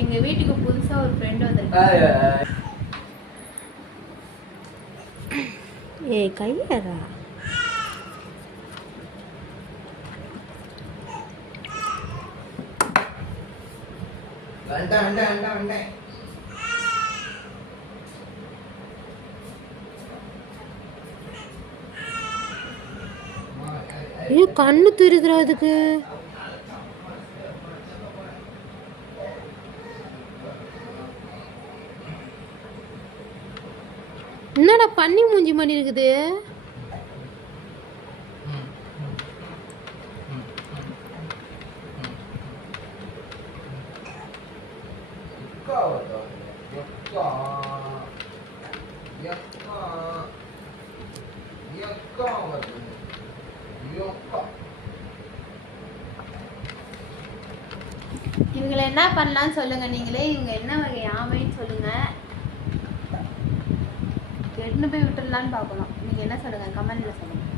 எங்க வீட்டுக்கு புதுசா ஒரு ஃப்ரெண்ட் வந்திருக்காங்க. ஏய் கையறா. ஐயோ கண்ணு தெரியுதுடா அதுக்கு. என்னடா பண்ணி மூஞ்சி மாதிரி இருக்குது. இவங்களை என்ன பண்ணலான்னு சொல்லுங்க நீங்களே. இவங்க என்ன வகை ஆமைன்னு சொல்லுங்க. எடுத்துன்னு போய் விட்டுடலான்னு பார்க்கலாம். நீங்க என்ன சொல்லுங்க, கமெண்ட்ல சொல்லுங்க.